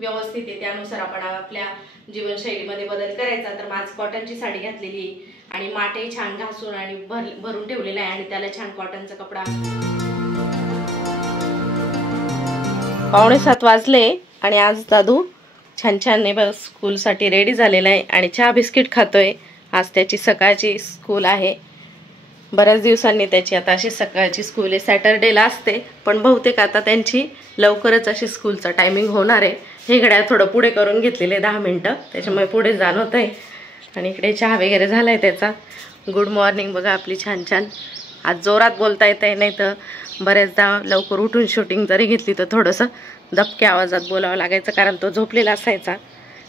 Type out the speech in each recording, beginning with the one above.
व्यवस्थित आहे त्यानुसार आपण आपल्या जीवनशैलीमध्ये बदल करायचा। तर माझ कॉटनची साडी घातलेली आणि माटे छान घासून आणि भरून ठेवलेला आहे आणि त्याला छान कॉटनचा कपडा। 6:45 वाजले आणि आज दादू छान छान ने बस स्कूलसाठी रेडी झालेला आहे आणि चहा बिस्किट खातोय। आज त्याची सकाळची स्कूल आहे। बऱ्याच दिवसांनी त्याची आता अशी सकाळची स्कूल आहे। सॅटर्डेला असते पण बहुतेक आता त्यांची लवकरच अशी स्कूलचा टायमिंग होणार आहे। हे घड्याळ थोडं पुढे करून घेतलेले 10 मिनिटं, त्याच्यामुळे पुढे जाणवत आहे। आणि इकडे चहा वगैरे झालाय त्याचा। गुड मॉर्निंग बघा आपली छान छान। आज जोरात बोलता येत आहे, नाही तर बऱ्याचदा लवकर उठून शूटिंग जरी घेतली तर थोडंसं दबक्या आवाजात बोलावं लागायचं, कारण तो झोपलेला असायचा।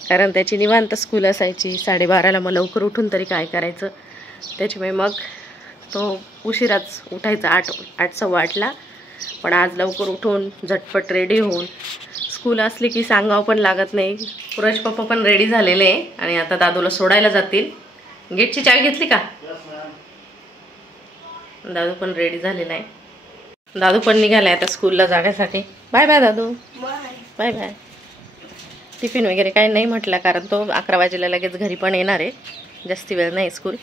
कारण त्याची निवांत स्कूल असायची 12:30ला, मग लवकर उठून तरी काय करायचं, त्याच्यामुळे मग तो उशिराच उठायचा 8:15ला। पण आज लवकर उठून झटपट रेडी होऊन स्कूल असली की सांगावं पण लागत नाही। पुरज पप्पा पण रेडी झालेले आहे आणि आता दादूला सोडायला जातील। गेटची चावी घेतली का? दादू पण रेडी झालेला आहे। दादू पण निघालाय आता स्कूलला जाण्यासाठी। बाय बाय दादू। Bye bye. टिफिन वगैरे काही नाही म्हटलं, कारण तो 11 वाजेला लगेच घरी पण येणार आहे, जास्ती वेळ नाही स्कूल।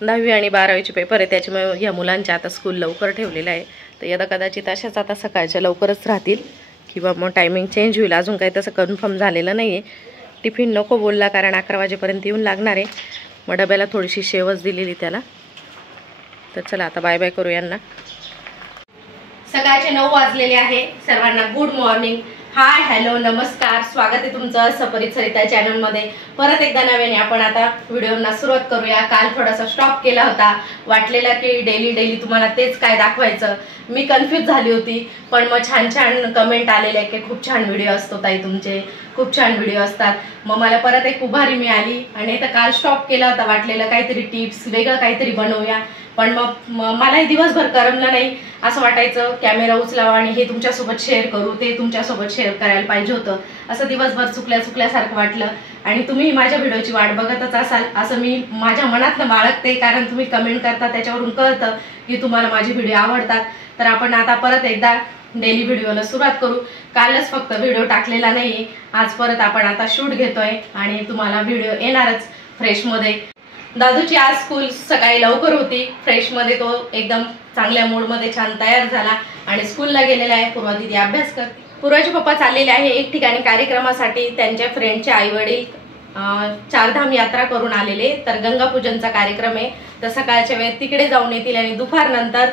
10वी आणि 12वीचे पेपर आहे, त्याच्यामुळे या मुलांच्या आता स्कूल लवकर ठेवलेलं आहे। तर यदा कदाचित अशाच आता सकाळच्या लवकरच राहतील किंवा मग टायमिंग चेंज होईल, अजून काही तसं कन्फर्म झालेलं नाही आहे। टिफिन नको बोलला, कारण 11 वाजेपर्यंत येऊन लागणार आहे। मग डब्याला थोडीशी शेवच दिलेली त्याला। तर चला आता बाय बाय करू यांना। सकाळचे 9 वाजलेले आहे। सर्वांना गुड मॉर्निंग, हाय, हॅलो, नमस्कार, स्वागत आहे तुमचं सपरित सरिता चॅनलमध्ये। परत एकदा नव्याने आपण आता व्हिडिओना सुरुवात करूया। काल थोडासा स्टॉप केला होता, वाटलेला की डेली तुम्हाला तेच काय दाखवायचं। मी कन्फ्यूज झाली होती, पण मग छान छान कमेंट आलेले की खूप छान व्हिडिओ असतो ताई तुमचे, खूप छान व्हिडिओ असतात। मग मला परत एक उभारी मिळाली आणि तर काल स्टॉप केला होता, वाटलेलं काहीतरी टिप्स वेगळं काहीतरी बनवूया। पण मग मलाही दिवसभर करमलं नाही, असं वाटायचं कॅमेरा उचलावा आणि हे तुमच्यासोबत शेअर करू, ते तुमच्यासोबत शेअर करायला पाहिजे होतं। असं दिवसभर चुकल्यासारखं वाटलं आणि तुम्ही माझ्या व्हिडिओची वाट बघतच असाल असं मी माझ्या मनातनं बाळगते, कारण तुम्ही कमेंट करता त्याच्यावरून कळतं की तुम्हाला माझे व्हिडिओ आवडतात। तर आपण आता परत एकदा डेली व्हिडिओला सुरुवात करू। कालच फक्त व्हिडिओ टाकलेला नाहीये, आज परत आपण आता शूट घेतोय आणि तुम्हाला व्हिडिओ येणारच फ्रेशमध्ये। दादूची आज स्कूल सकाळी लवकर होती, फ्रेशमध्ये तो एकदम चांगल्या मूडमध्ये छान तयार झाला आणि स्कूलला गेलेला आहे। पूर्वा दिदी अभ्यास करते। पूर्वाचे पप्पा चाललेले आहे एक ठिकाणी कार्यक्रमासाठी, त्यांच्या फ्रेंडचे आई वडील चारधाम यात्रा करून आलेले, तर गंगापूजनचा कार्यक्रम आहे। तर सकाळच्या वेळेत तिकडे जाऊन येतील आणि दुपारनंतर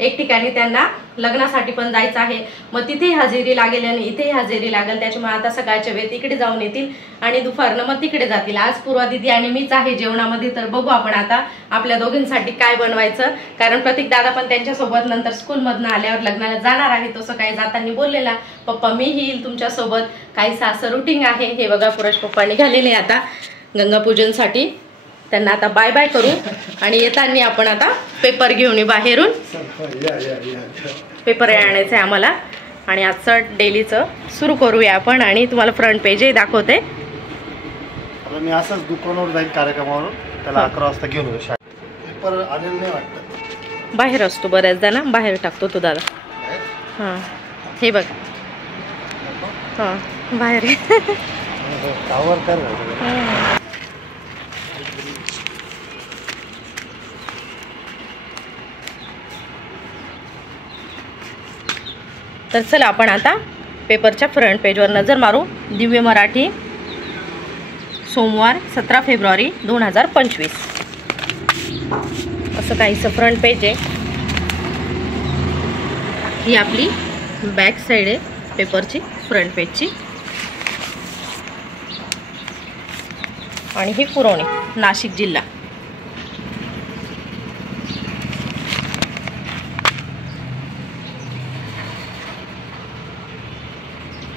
एक ठिकाणी त्यांना लग्नासाठी पण जायचं आहे, मग तिथे हजेरी लागेल आणि इथे हजेरी लागेल, त्याच्यामुळे आता सकाळच्या वेळेत तिकडे जाऊन येतील आणि दुपारनं मग तिकडे जातील। आज पूर्वा दिदी आणि मीच आहे जेवणामध्ये, तर बघू आपण आता आपल्या दोघींसाठी काय बनवायचं, कारण प्रतीक दादा पण त्यांच्यासोबत नंतर स्कूलमधनं आल्यावर लग्नाला जाणार आहे। तो सकाळी जाताना बोललेला पप्पा मी येईल तुमच्यासोबत, काहीसं असं रुटीन आहे। हे बघा पुरज पप्पा निघालेले आता गंगापूजनसाठी, त्यांना आता बाय बाय करू आणि येताना आपण आता पेपर घेऊन बाहेरून पेपर आणायचं आहे आम्हाला आणि आजचं डेलीचं सुरू करूया आपण आणि तुम्हाला फ्रंट पेजही दाखवते। मी असंच दुकानावर जाईल कार्यक्रमावरून, त्याला 11 वाजता घेऊन येतो। पेपर आलेलं नाही वाटतं, बाहेर असतो बऱ्याचदा ना, बाहेर टाकतो तो दादा। हां हे बघ, हां बाहेर तर चला आपण आता पेपरच्या फ्रंट पेजवर नजर मारू। दिव्य मराठी, सोमवार 17 फेब्रुवारी 2025 असं काहीसं फ्रंट पेज आहे। ही आपली बॅक साईड आहे पेपरची, फ्रंट पेजची। आणि ही पुरवणी, नाशिक जिल्हा।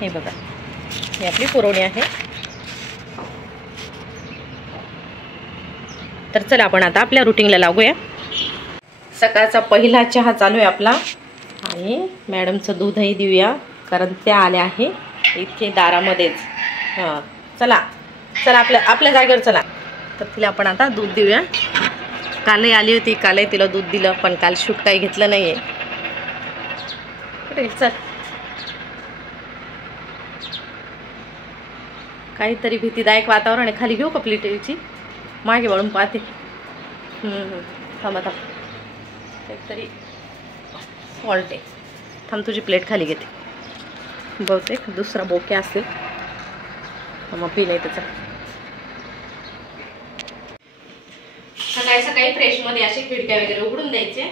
हे बघा, ही आपली पुरवणी आहे। तर चला आपण आता आपल्या रुटीनला लागूया। सकाळचा पहिला चहा चालू आहे आपला आणि मॅडमचं दूधही देऊया, कारण त्या आल्या आहे इथे दारामध्येच। हां चला चला आपल्या जागेवर चला। तर तिला आपण आता दूध देऊया। कालही आली होती, कालही तिला दूध दिलं, पण काल शूट काही घेतलं नाही आहे। चल काहीतरी भीतीदायक वातावरण आहे. खाली घेऊ का प्लेटची? मागे वळून पाहते. थांबा काहीतरी फॉल्ट आहे. थांब तुझी प्लेट खाली घेते. बहुतेक दुसरा बोके असेल. मग पिले त्याचा. सकाळी सकाळी फ्रेशमध्ये असे खिडक्या वगैरे उघडून द्यायचे.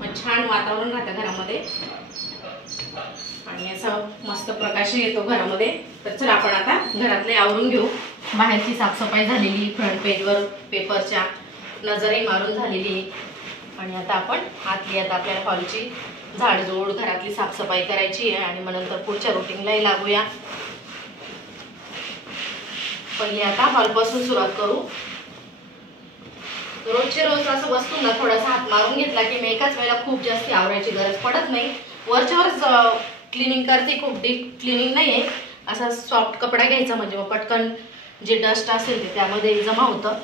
मग छान वातावरण राहतं घरामध्ये आणि असं मस्त प्रकाश येतो घरामध्ये. तर चला आपण आता घरातले आवरून घेऊ. बाहेरची साफसफाई झालेली, फ्रंट पेजवर पेपरच्या नजरही मारून झालेली आणि आता आपण आता आपल्याला हॉलची झाडझूड घरातली साफसफाई करायची आहे आणि मग नंतर पुढच्या रुटीनलाही लागूया. पहिले आता हॉलपासून सुरुवात करू. रोजचे रोज असं बसून ना थोडासा हात मारून घेतला की मी एकाच वेळेला खूप जास्त आवरायची गरज पडत नाही. वरच्यावरच क्लिनिंग करते, खूप डीप क्लिनिंग नाही आहे. असा सॉफ्ट कपडा घ्यायचा म्हणजे मग पटकन जे डस्ट असेल ते त्यामध्ये जमा होतं.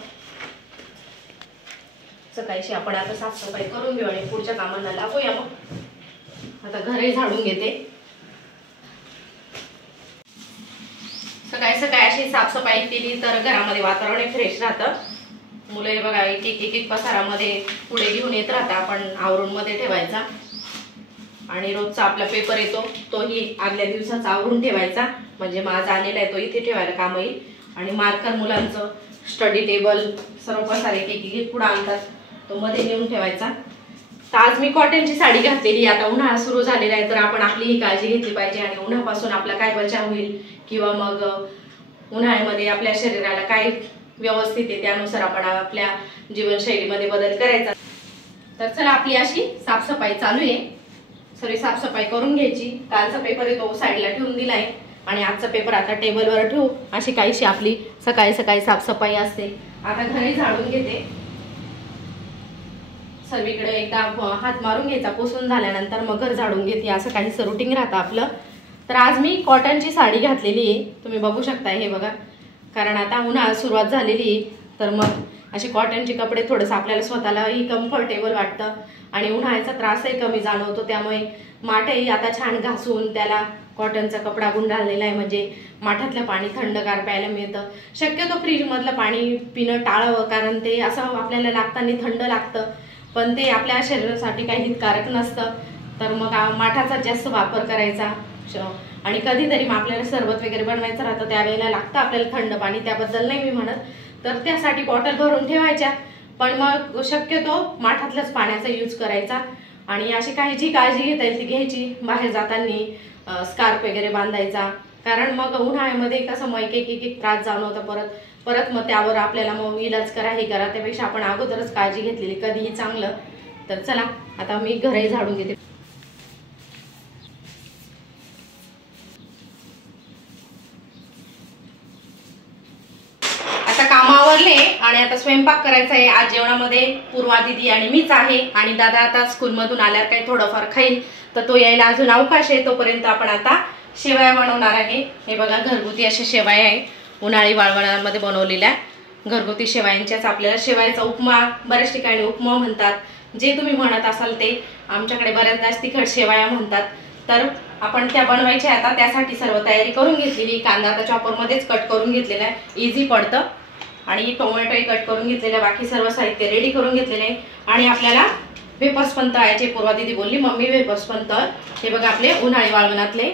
सकाळची आपण आता साफसफाई करून घेऊ आणि पुढच्या कामांना लागूया. मग आता घरही झाडून घेते. सकाळी सकाळी अशी साफसफाई केली तर घरामध्ये वातावरण फ्रेश राहतं. मुलं बघा एक एक पसारामध्ये पुढे घेऊन येत राहता. आपण आवरून मध्ये ठेवायचा आणि रोजचा आपला पेपर येतो तोही आदल्या दिवसाचा आवरून ठेवायचा म्हणजे माझा आलेला आहे तो इथे ठेवायला काम येईल. आणि मार्कर मुलांचं स्टडी टेबल सर्व पसारे एक पुढे आणतात तो मध्ये नेऊन ठेवायचा. तर आज मी कॉटनची साडी घातलेली. आता उन्हाळा सुरू झालेला आहे तर आपण आपली ही काळजी घेतली पाहिजे आणि उन्हापासून आपला काय बचाव होईल किंवा मग उन्हाळ्यामध्ये आपल्या शरीराला काय व्यवस्थित आहे त्यानुसार आपण आपल्या जीवनशैलीमध्ये बदल करायचा. तर चला आपली अशी साफसफाई चालू आहे. सर्व साफसफाई करून घ्यायची. कालचा पेपर आहे तो साईडला ठेवून दिलाय आणि आजचा पेपर आता टेबलवर ठेवू. अशी काहीशी आपली सकाळी सकाळी साफसफाई असते. आता घरी झाडून घेते. सर्वीकडे एकदा हात मारून घ्यायचा. पुसून झाल्यानंतर मग घर झाडून घेते. असं काहीच रुटीन राहतं आपलं. तर आज मी कॉटनची साडी घातलेली आहे. तुम्ही बघू शकता हे बघा. कारण आता उन्हाळा सुरुवात झालेली तर मग असे कॉटनचे कपडे थोडंसं आपल्याला स्वतःलाही कम्फर्टेबल वाटतं आणि उन्हाळ्याचा त्रासही कमी जाणवतो. त्यामुळे माठही आता छान घासून त्याला कॉटनचा कपडा गुंडाळलेला आहे म्हणजे माठातलं पाणी थंडगार प्यायला मिळतं. शक्यतो फ्रीजमधलं पाणी पिणं टाळावं कारण ते असं आपल्याला लागताना थंड लागतं पण ते आपल्या शरीरासाठी काही हितकारक नसतं. तर मग माठाचा जास्त वापर करायचा आणि कधीतरी मग आपल्याला सरबत वगैरे बनवायचं राहतं त्यावेळेला लागतं आपल्याला थंड पाणी. त्याबद्दल नाही मी म्हणत. तर त्यासाठी बॉटल भरून ठेवायच्या पण मग शक्यतो माठातल्याच पाण्याचा यूज करायचा आणि अशी काही जी काळजी घेता येईल ती घ्यायची. बाहेर जाताना स्कार्फ वगैरे बांधायचा कारण मग उन्हाळ्यामध्ये कसं मग एक त्रास जाणवतं परत मग त्यावर आपल्याला मग इलाज करा हे करा त्यापेक्षा आपण अगोदरच काळजी घेतलेली कधीही चांगलं. तर चला आता मी घरही झाडून घेते. कामावरले आणि आता स्वयंपाक करायचा आहे. आज जेवणामध्ये पूर्वा दीदी आणि मीच आहे आणि दादा आता स्कूलमधून आल्यावर काही थोडंफार खाईल तर तो यायला अजून अवकाश आहे. तोपर्यंत आपण आता शेवया बनवणार आहे. हे बघा घरगुती अशा शेवया आहे. उन्हाळी वाळवणामध्ये बनवलेल्या घरगुती शेवयांच्याच. आपल्याला शेवयाचा उपमा बऱ्याच ठिकाणी उपमा म्हणतात. जे तुम्ही म्हणत असाल ते. आमच्याकडे बऱ्याचदा तिखट शेवया म्हणतात. तर आपण त्या बनवायच्या आता त्यासाठी सर्व तयारी करून घेतलेली. कांदा आता चॉपरमध्येच कट करून घेतलेला आहे इझी पडतं आणि टोमॅटोही कट करून घेतलेला. बाकी सर्व साहित्य रेडी करून घेतलेले आहे आणि आपल्याला वेफर्स पण तळायचे. पूर्वा दीदी बोलली मम्मी वेफर्स पण तळ. हे बघा आपले उन्हाळी वाळवणातले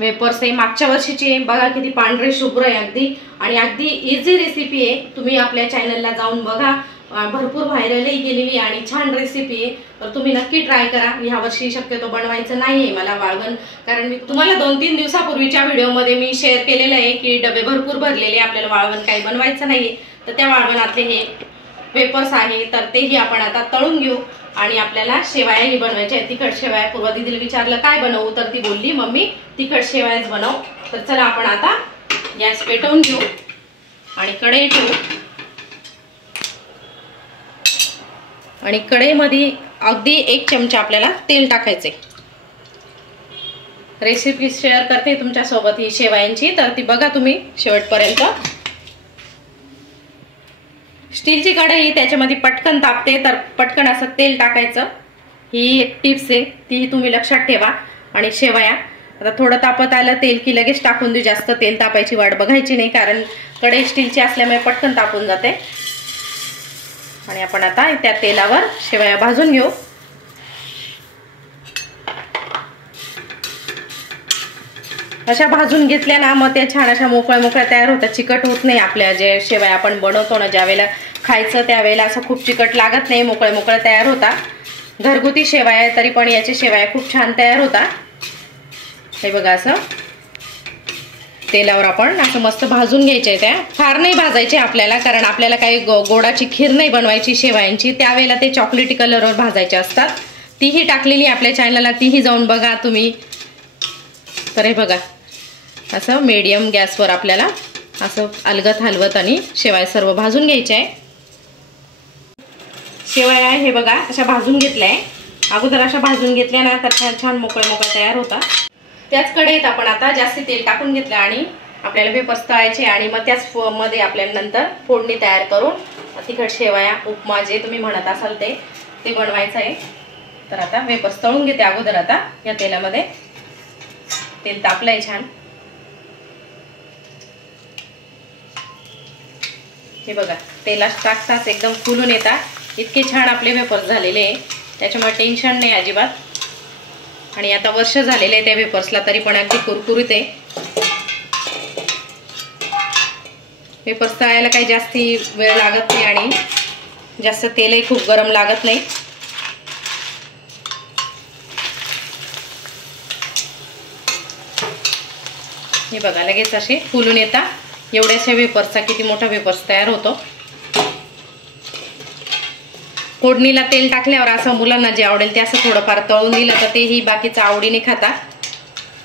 वेफर्स आहे. मागच्या वर्षीचे बघा किती पांढरे शुभ्र आहे अगदी आणि अगदी इझी रेसिपी आहे. तुम्ही आपल्या चॅनलला जाऊन बघा. भरपूर व्हायरलही गेलेली आणि छान रेसिपी आहे. तर तुम्ही नक्की ट्राय करा. ह्या वर्षी शक्यतो बनवायचं नाहीये मला वाळवण कारण मी तुम्हाला 2-3 दिवसापूर्वीच्या व्हिडिओमध्ये मी शेअर केलेलं आहे की डबे भरपूर भरलेले आपल्याला वाळवण काही बनवायचं नाहीये. तर त्या वाळवणातले हे वेफर्स आहे तर तेही आपण आता तळून घेऊ आणि आपल्याला शेवयाही बनवायच्या आहेत. तिखट शेवया. पूर्वा दीदीला विचारलं काय बनवू तर ती बोलली मम्मी तिखट शेवयाच बनव. तर चला आपण आता गॅस पेटवून घेऊ आणि कढई ठेवू आणि कढईमध्ये अगदी 1 चमचा आपल्याला तेल टाकायचे. रेसिपी शेअर करते तुमच्यासोबत ही शेवयांची तर ती बघा तुम्ही शेवटपर्यंत. स्टीलची कढई त्याच्यामध्ये पटकन तापते तर पटकन असं तेल टाकायचं. ही एक टिप्स आहे ती तुम्ही लक्षात ठेवा. आणि शेवया आता थोडं तापत आलं तेल की लगेच टाकून देऊ. जास्त तेल तापायची वाट बघायची नाही, कारण कढई स्टीलची असल्यामुळे पटकन तापून जाते. आणि आपण आता त्या तेलावर शेवया भाजून घेऊ. अशा भाजून घेतल्या ना मग त्या छान अशा मोकळ्या मोकळ्या तयार होतात, चिकट होत नाही. आपल्या जे शेवया आपण बनवतो ना ज्यावेळेला खायचं त्यावेळेला असं खूप चिकट लागत नाही, मोकळ्या मोकळ्या तयार होता. घरगुती शेवया तरी पण याचे शेवया खूप छान तयार होतात. हे बघा असं तेलावर आपण असं मस्त भाजून घ्यायचे. त्या फार नाही भाजायचे आपल्याला, कारण आपल्याला काही गोडाची खीर नाही बनवायची शेवयांची, त्यावेळेला ते चॉकलेटी कलरवर भाजायचे असतात. तीही टाकलेली आपल्या चॅनलला, तीही जाऊन बघा तुम्ही. तर हे बघा असं मीडियम गॅसवर आपल्याला असं अलगत हलवत आणि शेवया सर्व भाजून घ्यायचे आहे. शेवया हे बघा अशा भाजून घेतल्या आहे. अगोदर अशा भाजून घेतल्या ना तर छान छान मोकळ्या मोकळ्या तयार होता. त्याच कढईत आपण आता जास्ती तेल टाकून घेतलं आणि आपल्याला वेफर्स तळायचे आणि मग त्याच मध्ये आपल्याला नंतर फोडणी तयार करून तिखट शेवया उपमा जे तुम्ही म्हणत असाल ते बनवायचं आहे. तर आता वेफर्स तळून घेते अगोदर. आता या तेलामध्ये तेल तापलंय छान. हे बघा तेलात टाकताच एकदम फुलून येतात. इतके छान आपले वेफर्स झालेले आहे, त्याच्यामुळे टेन्शन नाही अजिबात. आणि आता वर्ष झालेले आहे त्या वेफर्सला तरी पण अगदी कुरकुरीत आहे. वेफर्स तळायला काही जास्ती वेळ लागत नाही आणि जास्त तेलही खूप गरम लागत नाही. हे बघा लगेच असे फुलून येतात. एवढ्याशा वेफर्सचा किती मोठा वेफर्स तयार होतो. फोडणीला तेल टाकल्यावर असं मुलांना जे आवडेल ते असं थोडंफार तळून दिलं तर तेही बाकीचं आवडीने खातात.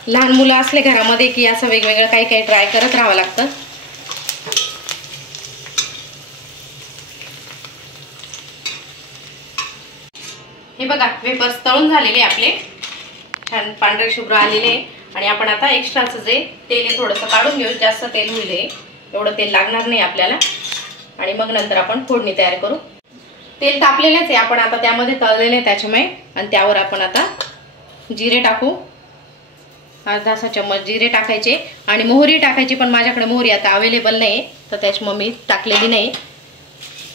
लहान मुलं असले घरामध्ये की असं वेगवेगळं काही काही ट्राय करत राहावं लागतं. हे बघा वेफर्स तळून झालेले आपले छान पांढरे शुभ्र आलेले. आणि आपण आता एक्स्ट्राचं जे तेल आहे थोडंसं काढून घेऊ. जास्त तेल होईल, एवढं तेल लागणार नाही आपल्याला. आणि मग नंतर आपण फोडणी तयार करू. तेल तापलेलेच आहे आपण आता त्यामध्ये तळलेले त्याच्यामुळे. आणि त्यावर आपण आता जिरे टाकू. अर्धा चम्मच जिरे टाकायचे आणि मोहरी टाकायची, पण माझ्याकडे मोहरी आता अवेलेबल नाही तर त्याच्यामुळे मी टाकलेली नाही.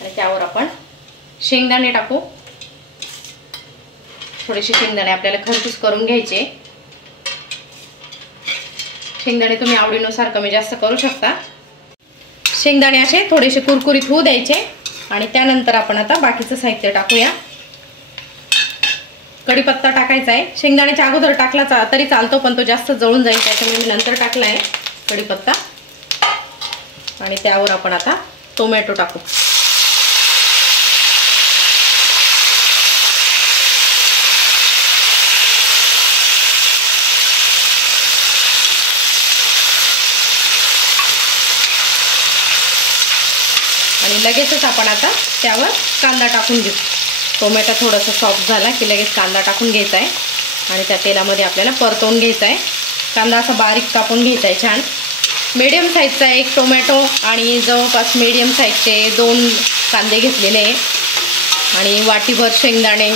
आणि त्यावर आपण शेंगदाणे टाकू. थोडेसे शेंगदाणे आपल्याला खरपूस करून घ्यायचे. शेंगदाणे तुम्ही आवडीनुसार कमी जास्त करू शकता. शेंगदाणे असे थोडेसे कुरकुरीत होऊ द्यायचे. आणि त्यानंतर आपण आता बाकीचं साहित्य टाकूया. कढीपत्ता टाकायचा आहे. शेंगदाण्याच्या अगोदर टाकला तरी चालतो, पण तो जास्त जळून जाईल त्याच्यामुळे मी नंतर टाकला आहे कढीपत्ता. आणि त्यावर आपण आता टोमॅटो टाकू. आणि लगेचच आपण आता त्यावर कांदा टाकून घेऊ. टोमॅटो थोडंसं सॉफ्ट झाला की लगेच कांदा टाकून घ्यायचा आहे आणि त्या तेलामध्ये आपल्याला परतवून घ्यायचा आहे. कांदा असा बारीक कापून घ्यायचा आहे छान. मीडियम साईजचा एक टोमॅटो आणि जवळपास मीडियम साईजचे 2 कांदे घेतलेले आहे. आणि वाटीभर शेंगदाणे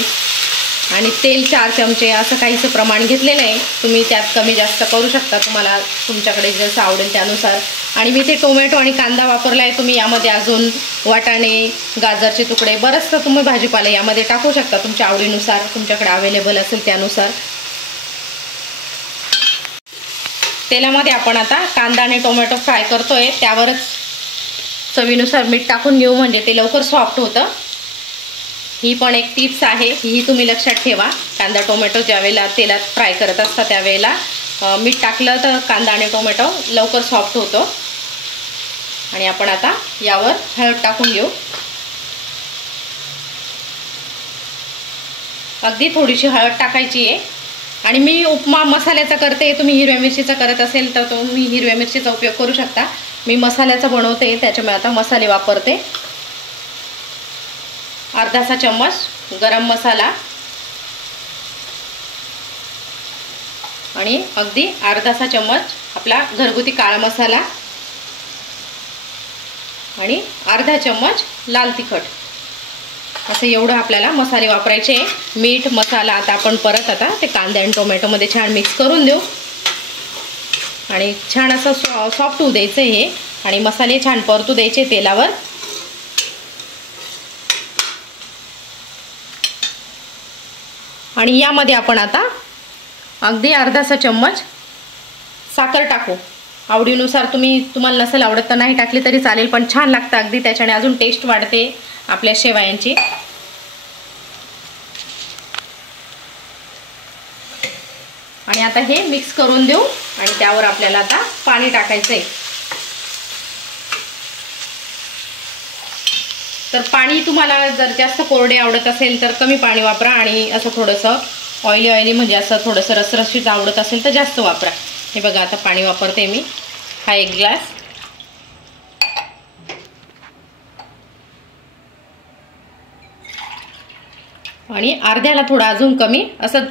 आणि तेल 4 चमचे असं काहीचं प्रमाण घेतलेलं आहे. तुम्ही त्यात कमी जास्त करू शकता, तुम्हाला तुमच्याकडे जसं आवडेल त्यानुसार. आणि मी ते टोमॅटो आणि कांदा वापरला आहे. तुम्ही यामध्ये अजून वाटाणे, गाजरचे तुकडे, बरंचसं तुम्ही भाजीपाला यामध्ये टाकू शकता तुमच्या आवडीनुसार, तुमच्याकडे अवेलेबल असेल त्यानुसार. तेलामध्ये आपण आता कांदा आणि टोमॅटो फ्राय करतोय, त्यावरच चवीनुसार मीठ टाकून घेऊ, म्हणजे ते लवकर सॉफ्ट होतं. ही पण एक टिप्स आहे, ही तुम्ही लक्षात ठेवा. कांदा टोमॅटो ज्यावेळेला तेलात फ्राय करत असता त्यावेळेला मीठ टाकलं तर कांदा आणि टोमॅटो लवकर सॉफ्ट होतो. आणि आपण आता यावर हळद टाकून घेऊ. अगदी थोडीशी हळद टाकायची आहे. आणि मी उपमा मसाल्याचा करते, तुम्ही हिरव्या मिरचीचा करत असेल तर तुम्ही हिरव्या मिरचीचा उपयोग करू शकता. मी मसाल्याचा बनवते त्याच्यामुळे आता मसाले वापरते. अर्धासा चम्मच गरम मसाला आणि अगदी अर्धासा चम्मच आपला घरगुती काळा मसाला आणि अर्धा चम्मच लाल तिखट, असं एवढं आपल्याला मसाले वापरायचे. मीठ, मसाला आता आपण परत ते कांदा आणि टोमॅटोमध्ये छान मिक्स करून देऊ. आणि छान असं सॉफ्ट होऊ द्यायचं हे आणि मसाले छान परतू द्यायचे तेलावर. आणि यामध्ये आपण आता अगदी अर्धासा चम्मच साखर टाकू. आवडीनुसार तुम्हाला नसेल आवडत तर नाही टाकली तरी चालेल, पण छान लागतं अगदी, त्याच्याने अजून टेस्ट वाढते आपल्या शेवयांची. आणि आता हे मिक्स करून देऊ आणि त्यावर आपल्याला आता पाणी टाकायचं आहे. तर पाणी तुम्हाला जर जास्त कोरडे आवडत असेल तर कमी पाणी वापरा आणि असं थोडंसं ऑइली म्हणजे असं थोडंसं रसरशीत आवडत असेल तर जास्त वापरा. हे बघा आता पाणी वापरते मी, हा 1 ग्लास. आणि अर्ध्याला थोडं अजून कमी, असं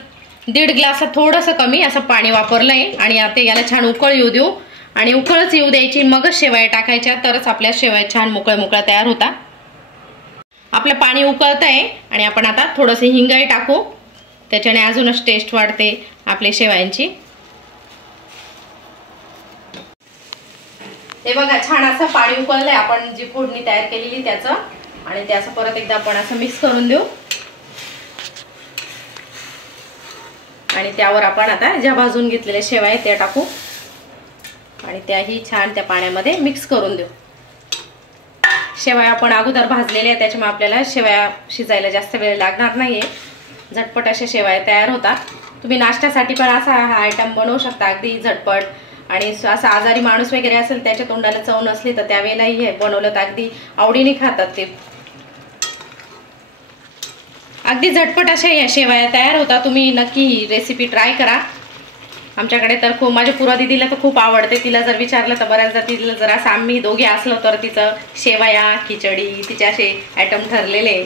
1.5 ग्लास थोडंसं कमी असं पाणी वापरलं आहे. आणि आता याला छान उकळ येऊ देऊ आणि उकळच येऊ द्यायची, मगच शेवया टाकायच्या, तरच आपल्या शेवया छान मोकळ्या तयार होतात. आपलं पाणी उकळत आहे आणि आपण आता थोडंसं हिंगही टाकू, त्याच्याने अजूनच टेस्ट वाढते आपल्या शेवयांची. हे बघा छान असं पाणी उकळलंय आपण जी फोडणी तयार केलेली त्याचं. आणि ते असं परत एकदा आपण असं मिक्स करून देऊ. आणि त्यावर आपण आता ज्या भाजून घेतलेल्या शेवया आहेत त्या टाकू आणि त्याही छान त्या पाण्यामध्ये मिक्स करून देऊ. शेवया आपण अगोदर भाजलेल्या, त्याच्यामुळे आपल्याला शेवया शिजायला जास्त वेळ लागणार नाहीये, झटपट अशा शेवया तयार होतात. तुम्ही नाश्त्यासाठी पण असा हा आयटम बनवू शकता अगदी झटपट. आणि असा आजारी माणूस वगैरे असेल, त्याच्या तोंडाला चव नसली तर त्यावेळेलाही हे बनवलं तर अगदी आवडीने खातात ते. अगदी झटपट अशा या शेवया तयार होतात. तुम्ही नक्की ही रेसिपी ट्राय करा. आमच्याकडे तर खूप, माझ्या पुरा दीदीला तर खूप आवडते. तिला जर विचारलं तर बऱ्याचदा तिला जर असं आम्ही दोघे असलो तर तिचं शेवया, खिचडी तिचे असे आयटम ठरलेले,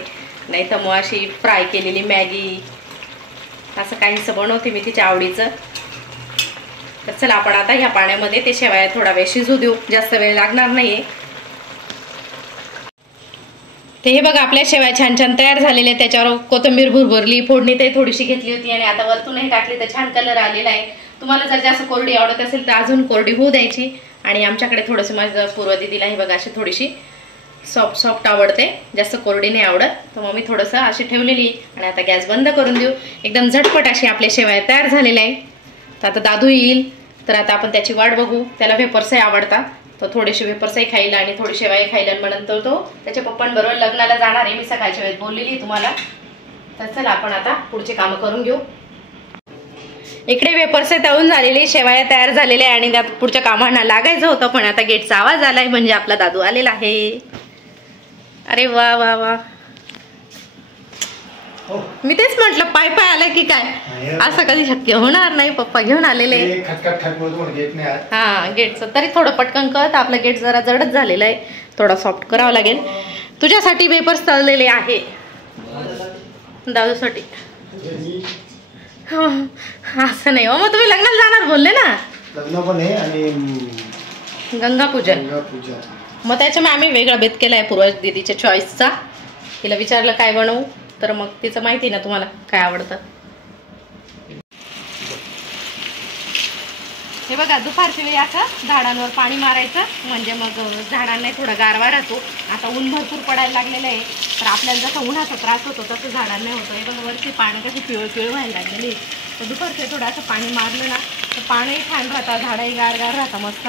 नाही तर मग अशी फ्राय केलेली मॅगी असं काहीसं बनवते मी तिच्या आवडीचं. तर चला आपण आता ह्या पाण्यामध्ये ते शेवया थोडा वेळ शिजू देऊ, जास्त वेळ लागणार नाहीये. ते हे बघा आपल्या शेवया छान छान तयार झालेल्या, त्याच्यावर कोथिंबीर भुरभुरली, फोडणी ते थोडीशी घेतली होती आणि आता वरतूनही टाकली तर छान कलर आलेला आहे. तुम्हाला जर जास्त कोरडी आवडत असेल तर अजून कोरडी होऊ द्यायची. आणि आमच्याकडे थोडंसं माझं पूर्व दीदीला हे बघा अशी थोडीशी सॉफ्ट आवडते, जास्त कोरडी नाही आवडत, तर मग मी थोडंसं अशी ठेवलेली. आणि आता गॅस बंद करून देऊ. एकदम झटपट अशी आपल्या शेवया तयार झालेल्या आहे. तर आता दादू येईल तर आता आपण त्याची वाट बघू. त्याला वेफर्सही आवडतात, तर थोडेसे वेफर्सही खाईल आणि थोडी शेवया खाईल. आणि मग नंतर तो त्याच्या पप्पांबरोबर लग्नाला जाणार आहे, मी सकाळच्या वेळेत बोललेली तुम्हाला. तर चला आपण आता पुढचे कामं करून घेऊ. इकडे वेफर्स तळून झालेले, शेवया तयार झालेल्या आणि त्यात पुढच्या कामांना लागायचं होतं, पण आता गेटचा आवाज आलाय म्हणजे आपला दादू आलेला आहे. अरे वा वा वा, मी तेच म्हटलं पाय आला की काय, असं कधी शक्य होणार नाही. पप्पा घेऊन आलेले. हा गेटचं तरी थोडं पटकन कळत, आपलं गेट जरा जडच झालेलं आहे, थोडा सॉफ्ट करावं लागेल. तुझ्यासाठी वेफर्स तळलेले आहे दादूसाठी. असं नाही हो, मग तुम्ही लग्नाला जाणार बोलले ना. लग्न पण आहे आणि गंगा पूजन, मग त्याच्यामुळे आम्ही वेगळा बेत केलाय पूर्वज दीदीच्या चॉईसचा. तिला विचारलं काय बनवू, तर मग तिचं माहिती ना तुम्हाला काय आवडतं. हे बघा दुपारच्या वेळी असं झाडांवर पाणी मारायचं, म्हणजे मग झाडांना थोडा गारवा राहतो. आता ऊन भरपूर पडायला लागलेलं आहे, तर आपल्याला जसं उन्हाचा त्रास होतो तसं झाडांना नाही होतं. हे बघा वरती पाणी कशी पिवळ व्हायला लागलेली, तर दुपारच्या थोडं असं पाणी मारलं ना तर पाणीही छान राहतं, झाडंही गार राहतं मस्त.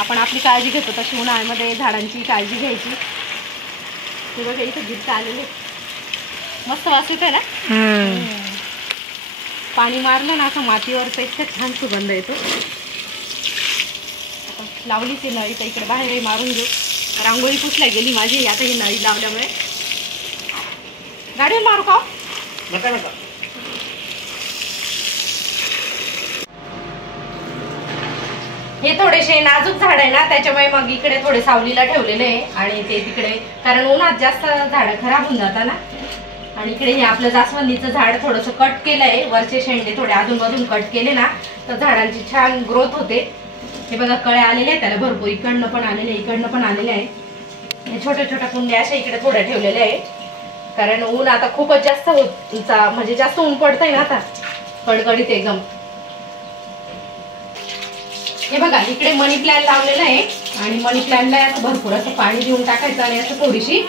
आपण आपली काळजी घेतो तशी उन्हाळ्यामध्ये झाडांची काळजी घ्यायची. हे बघा इथे गिरता आलेले, मस्त वास येतोय ना. पाणी मारलं ना असं मातीवरचं इतकं छान सुगंध येतो. लावली ती नळी तर इकडे बाहेरही मारून घेऊ. रांगोळी पुसल्या गेली माझी, आता ही नळी लावल्यामुळे. गाडीवर मारू का? नका नका. हे थोडेसे नाजूक झाड आहे ना, त्याच्यामुळे मग इकडे थोडे सावलीला ठेवलेले आहे. आणि ते तिकडे कारण उन्हात जास्त झाडं खराब होऊन जातात ना. आणि इकडे हे आपलं जास्वंदीचं झाड थोडंसं कट केलंय, वरचे शेंडे थोडे अधूनमधून कट केले ना तर झाडांची छान ग्रोथ होते. हे बघा कळे आलेले आहेत त्याला भरपूर, इकडनं पण आलेले इकडनं पण आलेले आहे. हे छोट्या छोट्या कुंड्या अशा इकडे थोड्या ठेवलेल्या आहे, कारण ऊन आता खूपच जास्त म्हणजे जास्त ऊन पडतंय ना आता, कडकडीत एकदम. हे बघा इकडे मनी प्लॅन लावलेला आहे आणि मनी प्लॅनला असं भरपूर असं पाणी देऊन टाकायचं आणि असं थोडीशी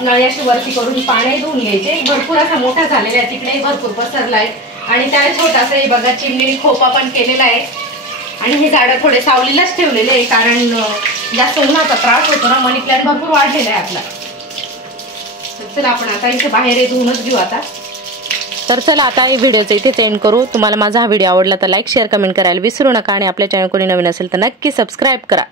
नळी अशी वरती करून पाणी धुवून घ्यायचे. भरपूर असा मोठा झालेला आहे, तिकडे भरपूर पसरला आहे आणि त्याला छोटासा हे बघा चिमणी खोपा पण केलेला आहे. आणि हे झाडं थोडे सावलीलाच ठेवलेले आहे कारण जास्त उन्हाचा त्रास होतो ना, मनी प्लॅन भरपूर वाढलेला आहे आपला. तर चला आपण आता इथे बाहेर धुवूनच घेऊ आता. तर चला आता या व्हिडिओचं इथेच एंड करू. तुम्हाला माझा हा व्हिडिओ आवडला तर लाईक शेअर कमेंट करायला विसरू नका आणि आपल्या चॅनल कोणी नवीन असेल तर नक्की सबस्क्राईब करा.